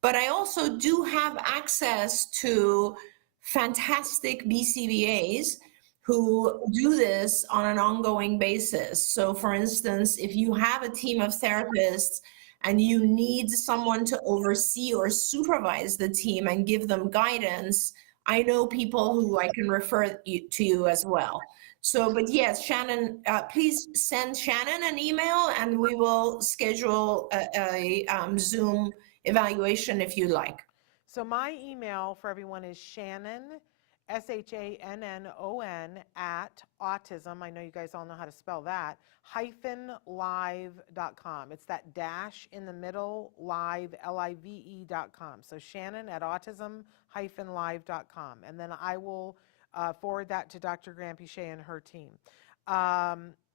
But I also do have access to fantastic BCBAs who do this on an ongoing basis. So for instance, if you have a team of therapists and you need someone to oversee or supervise the team and give them guidance, I know people who I can refer to you as well. So, but yes, Shannon, please send Shannon an email and we will schedule a Zoom evaluation if you like. So my email for everyone is Shannon, SHANNON @autism. I know you guys all know how to spell that, -live.com. It's that dash in the middle, live, LIVE.com. So Shannon at autism-live.com. And then I will forward that to Dr. Granpeesheh and her team.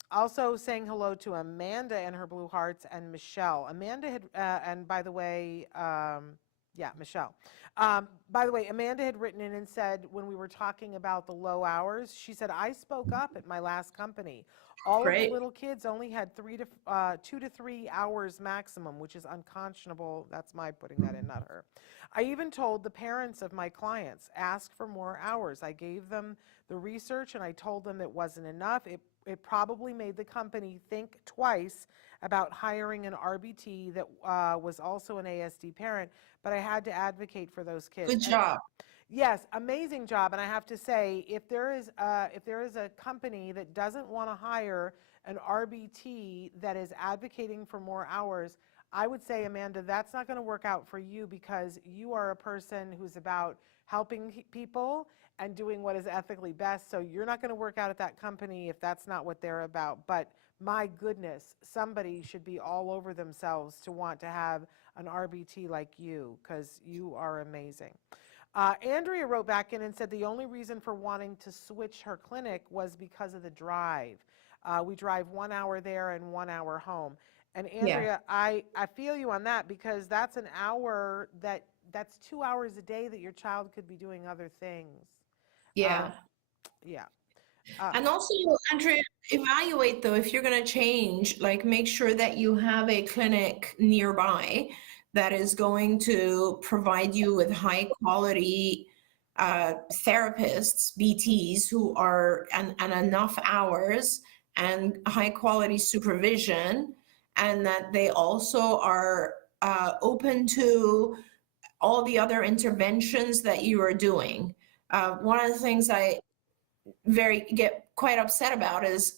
Also saying hello to Amanda and her Blue Hearts and Michelle. Amanda had, and by the way, yeah, Michelle. By the way, Amanda had written in and said, when we were talking about the low hours, she said, I spoke up at my last company. All of the little kids only had 2 to 3 hours maximum, which is unconscionable. That's my putting that in, not her. I even told the parents of my clients, ask for more hours. I gave them the research and I told them it wasn't enough. It probably made the company think twice about hiring an RBT that was also an ASD parent, but I had to advocate for those kids. Good job. Yes, amazing job. And I have to say, if there is a company that doesn't want to hire an RBT that is advocating for more hours, I would say, Amanda, that's not going to work out for you, because you are a person who's about helping people and doing what is ethically best. So you're not going to work out at that company if that's not what they're about. But my goodness, somebody should be all over themselves to want to have an RBT like you, because you are amazing. Andrea wrote back in and said the only reason for wanting to switch her clinic was because of the drive. We drive 1 hour there and 1 hour home. And Andrea, I feel you on that, because that's an hour that's 2 hours a day that your child could be doing other things. Yeah. Yeah. And also, Andrea, evaluate though, if you're going to change, like make sure that you have a clinic nearby that is going to provide you with high quality therapists, BTs, who are and enough hours and high quality supervision, and that they also are open to all the other interventions that you are doing. One of the things I get quite upset about is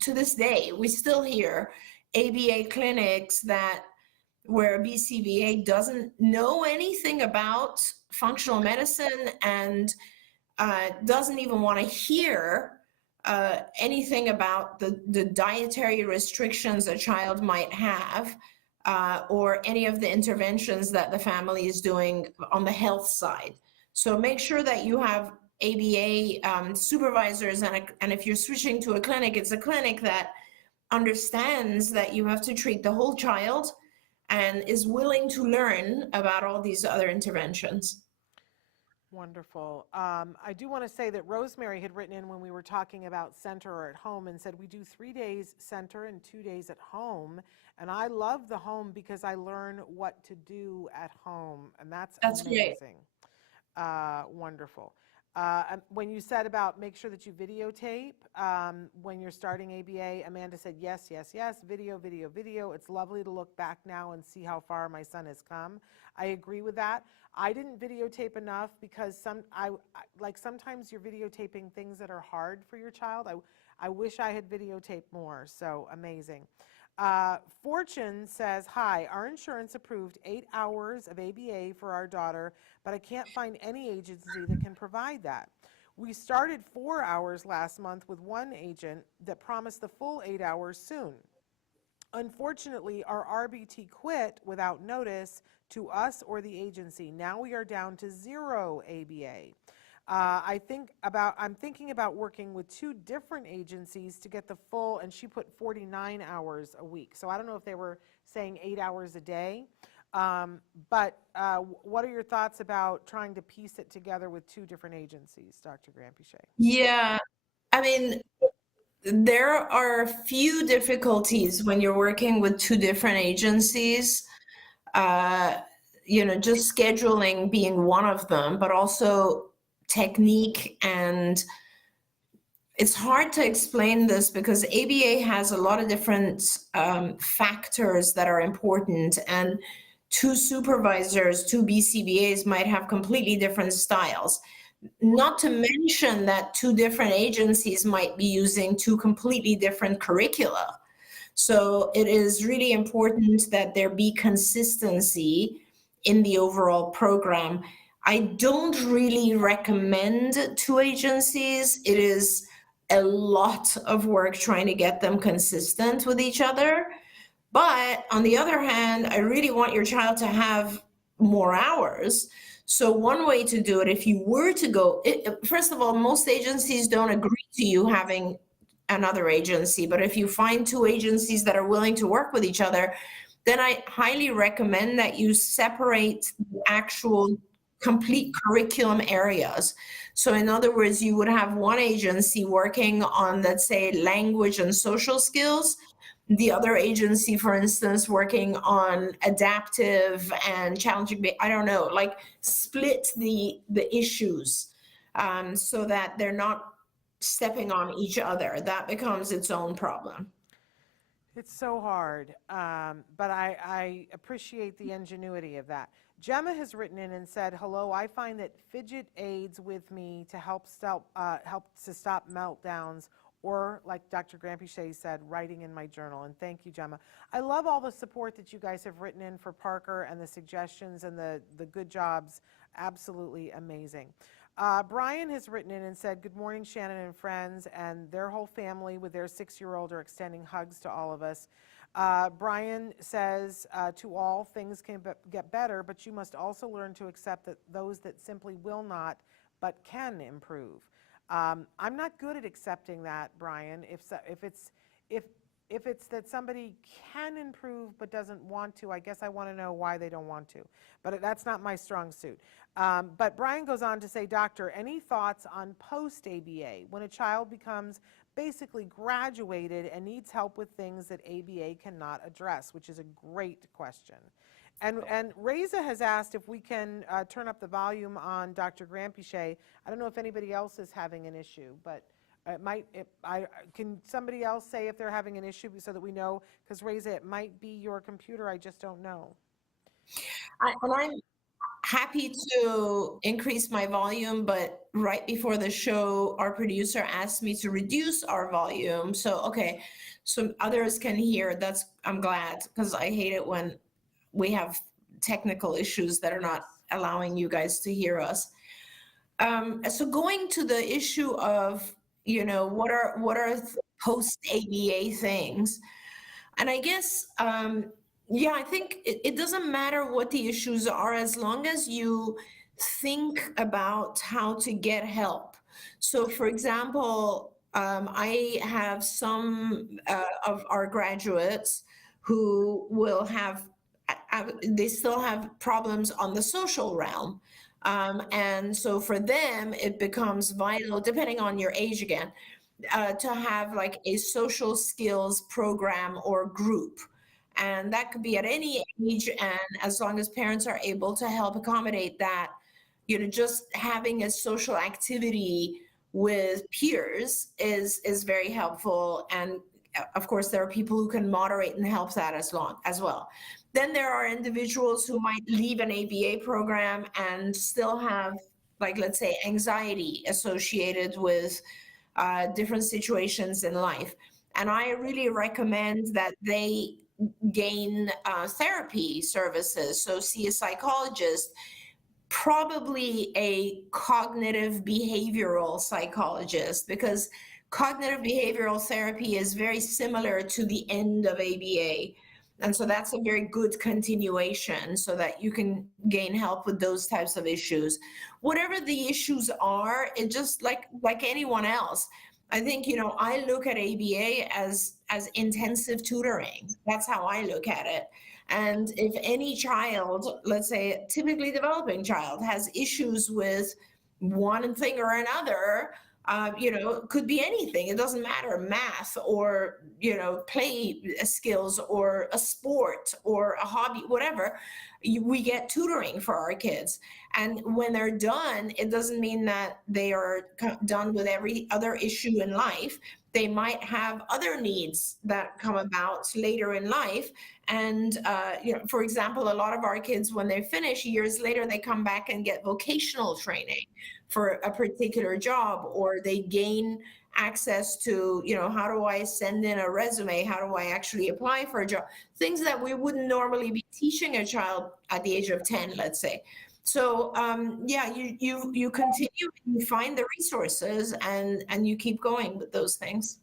to this day, we still hear ABA clinics where BCBA doesn't know anything about functional medicine and doesn't even want to hear anything about the dietary restrictions a child might have, or any of the interventions that the family is doing on the health side. So make sure that you have ABA supervisors, and if you're switching to a clinic, it's a clinic that understands that you have to treat the whole child and is willing to learn about all these other interventions. Wonderful. I do want to say that Rosemary had written in when we were talking about center or at home and said we do 3 days center and 2 days at home. And I love the home because I learn what to do at home. And that's Great. amazing. Wonderful. When you said about make sure that you videotape when you're starting ABA, Amanda said yes, yes, yes, video, video, video. It's lovely to look back now and see how far my son has come. I agree with that. I didn't videotape enough because sometimes you're videotaping things that are hard for your child. I wish I had videotaped more, so amazing. Fortune says, hi, our insurance approved 8 hours of ABA for our daughter, but I can't find any agency that can provide that. We started 4 hours last month with one agent that promised the full 8 hours soon. Unfortunately, our RBT quit without notice to us or the agency. Now we are down to 0 ABA. I'm thinking about working with 2 different agencies to get the full, and she put 49 hours a week. So I don't know if they were saying 8 hours a day, but what are your thoughts about trying to piece it together with 2 different agencies, Dr. Granpeesheh? Yeah, I mean, there are a few difficulties when you're working with 2 different agencies. Just scheduling being one of them, but also technique. And it's hard to explain this because ABA has a lot of different factors that are important, and 2 supervisors, 2 BCBAs might have completely different styles. Not to mention that 2 different agencies might be using 2 completely different curricula. So it is really important that there be consistency in the overall program. I don't really recommend 2 agencies. It is a lot of work trying to get them consistent with each other. But on the other hand, I really want your child to have more hours. So one way to do it, if you were to go, first of all, most agencies don't agree to you having another agency, but if you find 2 agencies that are willing to work with each other, then I highly recommend that you separate the actual complete curriculum areas. So in other words, you would have one agency working on, let's say, language and social skills, the other agency, for instance, working on adaptive and challenging, I don't know, like split the issues so that they're not stepping on each other. That becomes its own problem. It's so hard, but I appreciate the ingenuity of that. Gemma has written in and said, hello, I find that fidget aids with me to help stop meltdowns, or like Dr. Granpeesheh said, writing in my journal. And thank you, Gemma. I love all the support that you guys have written in for Parker and the suggestions and the good jobs. Absolutely amazing. Brian has written in and said, good morning, Shannon and friends, and their whole family with their 6-year-old are extending hugs to all of us. Brian says, to all, things can get better, but you must also learn to accept that those that simply will not, but can improve. I'm not good at accepting that, Brian. If it's that somebody can improve but doesn't want to, I guess I want to know why they don't want to. But that's not my strong suit. But Brian goes on to say, Doctor, any thoughts on post-ABA, when a child becomes basically graduated and needs help with things that ABA cannot address, which is a great question. And Reza has asked if we can turn up the volume on Dr. Granpeesheh. I don't know if anybody else is having an issue, but can somebody else say if they're having an issue so that we know? Because Reza, it might be your computer. I just don't know. I'm happy to increase my volume, but right before the show, our producer asked me to reduce our volume. So, okay, so others can hear. I'm glad, because I hate it when we have technical issues that are not allowing you guys to hear us. So going to the issue of, what are post-ABA things? And I guess, I think it doesn't matter what the issues are as long as you think about how to get help. So for example, I have some of our graduates who will have, they still have problems on the social realm. And so for them, it becomes vital, depending on your age again, to have like a social skills program or group. And that could be at any age. And as long as parents are able to help accommodate that, just having a social activity with peers is very helpful. And of course, there are people who can moderate and help that as well. Then there are individuals who might leave an ABA program and still have, like, let's say, anxiety associated with different situations in life. And I really recommend that they gain therapy services. So see a psychologist, probably a cognitive behavioral psychologist, because cognitive behavioral therapy is very similar to the end of ABA. And so that's a very good continuation so that you can gain help with those types of issues. Whatever the issues are, it just like anyone else. I think, I look at ABA as intensive tutoring. That's how I look at it. And if any child, let's say a typically developing child, has issues with one thing or another, it could be anything. It doesn't matter, math or, play skills or a sport or a hobby, whatever. We get tutoring for our kids. And when they're done, it doesn't mean that they are done with every other issue in life. They might have other needs that come about later in life. And, for example, a lot of our kids, when they finish, years later, they come back and get vocational training for a particular job, or they gain access to, how do I send in a resume? How do I actually apply for a job? Things that we wouldn't normally be teaching a child at the age of 10, let's say. So you continue, you find the resources, and you keep going with those things.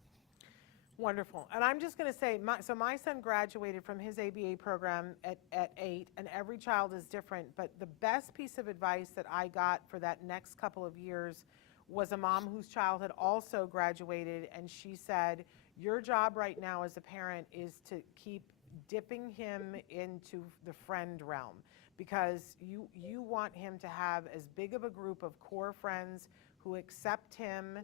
Wonderful. And I'm just going to say, my son graduated from his ABA program at 8, and every child is different. But the best piece of advice that I got for that next couple of years was a mom whose child had also graduated, and she said, your job right now as a parent is to keep dipping him into the friend realm, because you want him to have as big of a group of core friends who accept him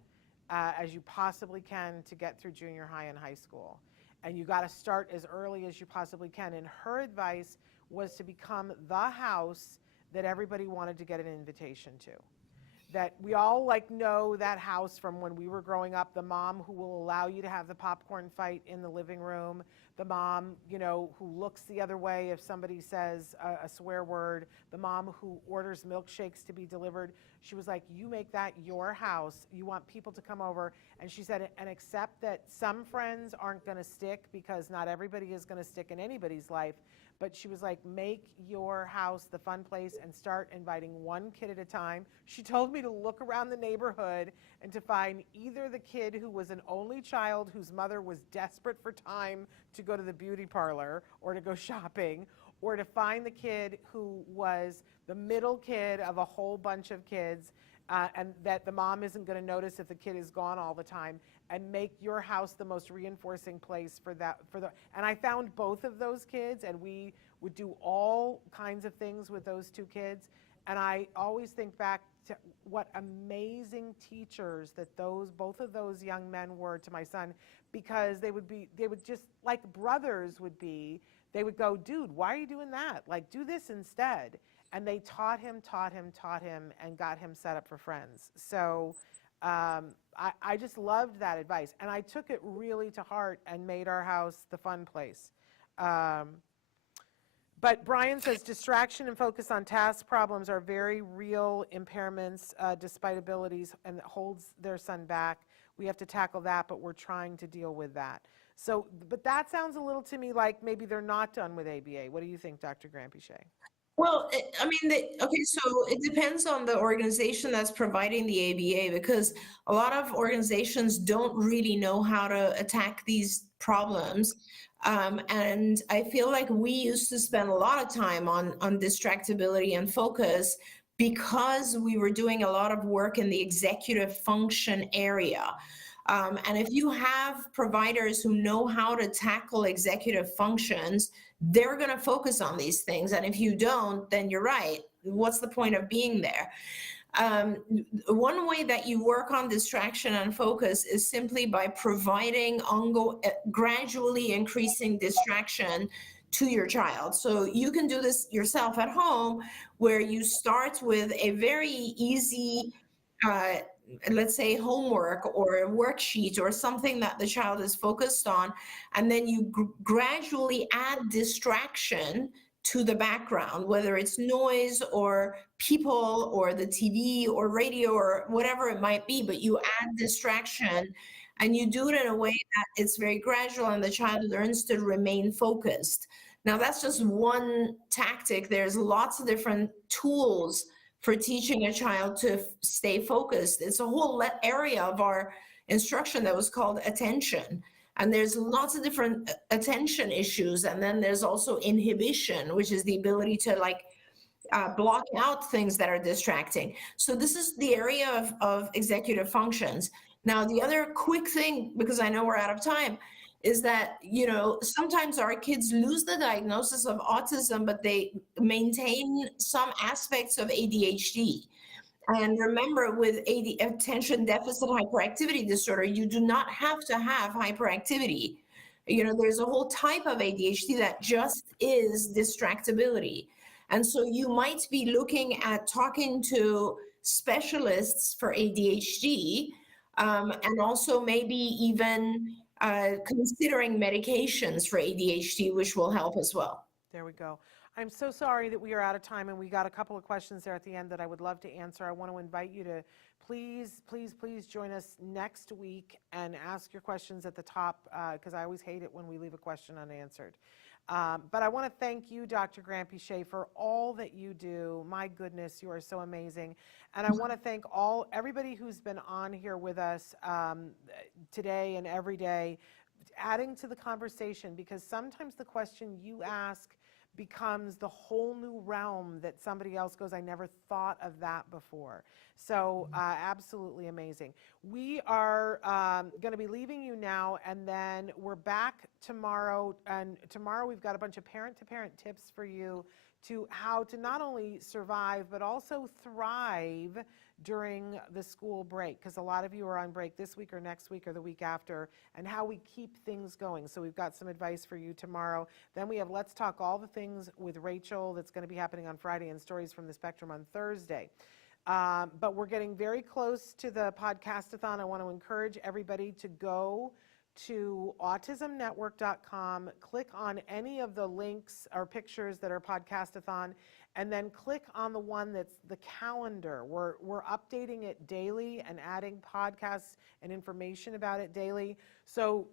as you possibly can to get through junior high and high school. And you got to start as early as you possibly can. And her advice was to become the house that everybody wanted to get an invitation to. That we all know that house from when we were growing up, the mom who will allow you to have the popcorn fight in the living room, the mom, who looks the other way if somebody says a swear word, the mom who orders milkshakes to be delivered. She was like, you make that your house. You want people to come over. And she said, and accept that some friends aren't going to stick, because not everybody is going to stick in anybody's life. But she was like, make your house the fun place and start inviting one kid at a time. She told me to look around the neighborhood and to find either the kid who was an only child whose mother was desperate for time to go to the beauty parlor or to go shopping, or to find the kid who was the middle kid of a whole bunch of kids, and that the mom isn't going to notice if the kid is gone all the time, and make your house the most reinforcing place for that. And I found both of those kids, and we would do all kinds of things with those two kids. And I always think back to what amazing teachers that both of those young men were to my son, because they would just like brothers would be. They would go, dude, why are you doing that? Like, do this instead. And they taught him, and got him set up for friends. So I just loved that advice. And I took it really to heart and made our house the fun place. But Brian says distraction and focus on task problems are very real impairments despite abilities, and it holds their son back. We have to tackle that, but we're trying to deal with that. So, but that sounds a little to me like maybe they're not done with ABA. What do you think, Dr. Granpeesheh? Well, okay, so it depends on the organization that's providing the ABA, because a lot of organizations don't really know how to attack these problems. And I feel like we used to spend a lot of time on distractibility and focus, because we were doing a lot of work in the executive function area. And if you have providers who know how to tackle executive functions, they're going to focus on these things. And if you don't, then you're right. what's the point of being there? One way that you work on distraction and focus is simply by providing gradually increasing distraction to your child. So you can do this yourself at home, where you start with a very easy, uh, let's say, homework or a worksheet or something that the child is focused on, and then you gradually add distraction to the background, whether it's noise or people or the TV or radio or whatever it might be, but you add distraction and you do it in a way that it's very gradual and the child learns to remain focused. Now, that's just one tactic. There's lots of different tools for teaching a child to stay focused. It's a whole area of our instruction that was called attention. And there's lots of different attention issues. And then there's also inhibition, which is the ability to block out things that are distracting. So this is the area of executive functions. Now, the other quick thing, because I know we're out of time, is that, sometimes our kids lose the diagnosis of autism, but they maintain some aspects of ADHD. And remember, with attention deficit hyperactivity disorder, you do not have to have hyperactivity. There's a whole type of ADHD that just is distractibility. And so you might be looking at talking to specialists for ADHD, and also maybe even considering medications for ADHD, which will help as well. There we go. I'm so sorry that we are out of time, and we got a couple of questions there at the end that I would love to answer. I want to invite you to please join us next week and ask your questions at the top, because I always hate it when we leave a question unanswered. But I want to thank you, Dr. Granpeesheh, for all that you do. My goodness, you are so amazing. And I want to thank everybody who's been on here with us today and every day, adding to the conversation, because sometimes the question you ask becomes the whole new realm that somebody else goes, I never thought of that before. So absolutely amazing. We are going to be leaving you now, and then we're back tomorrow. And tomorrow we've got a bunch of parent-to-parent tips for you to how to not only survive, but also thrive during the school break, because a lot of you are on break this week or next week or the week after, and how we keep things going. So we've got some advice for you tomorrow. Then we have Let's Talk All the Things with Rachel that's going to be happening on Friday, and Stories from the Spectrum on Thursday. But we're getting very close to the Podcastathon. I want to encourage everybody to go to autismnetwork.com, click on any of the links or pictures that are Podcastathon, and then click on the one that's the calendar. We're updating it daily and adding podcasts and information about it daily. So,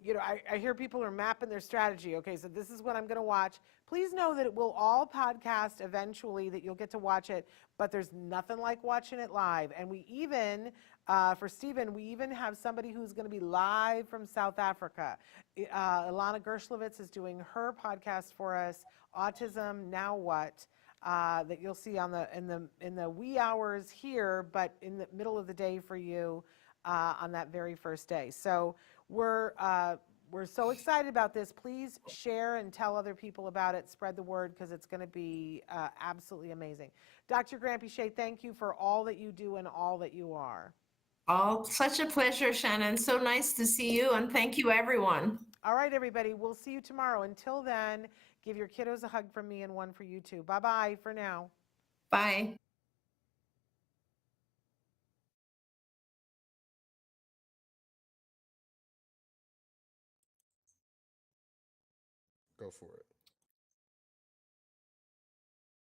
I hear people are mapping their strategy. Okay, so this is what I'm going to watch. Please know that it will all podcast eventually, that you'll get to watch it, but there's nothing like watching it live. And we even, for Stephen, we even have somebody who's going to be live from South Africa. Ilana Gershlovitz is doing her podcast for us, Autism Now What? That you'll see in the wee hours here, but in the middle of the day for you on that very first day. So we're so excited about this. Please share and tell other people about it. Spread the word, because it's going to be absolutely amazing. Dr. Granpeesheh, thank you for all that you do and all that you are. Oh, such a pleasure, Shannon. So nice to see you, and thank you, everyone. All right, everybody. We'll see you tomorrow. Until then, give your kiddos a hug from me and one for you too. Bye-bye for now. Bye. Go for it.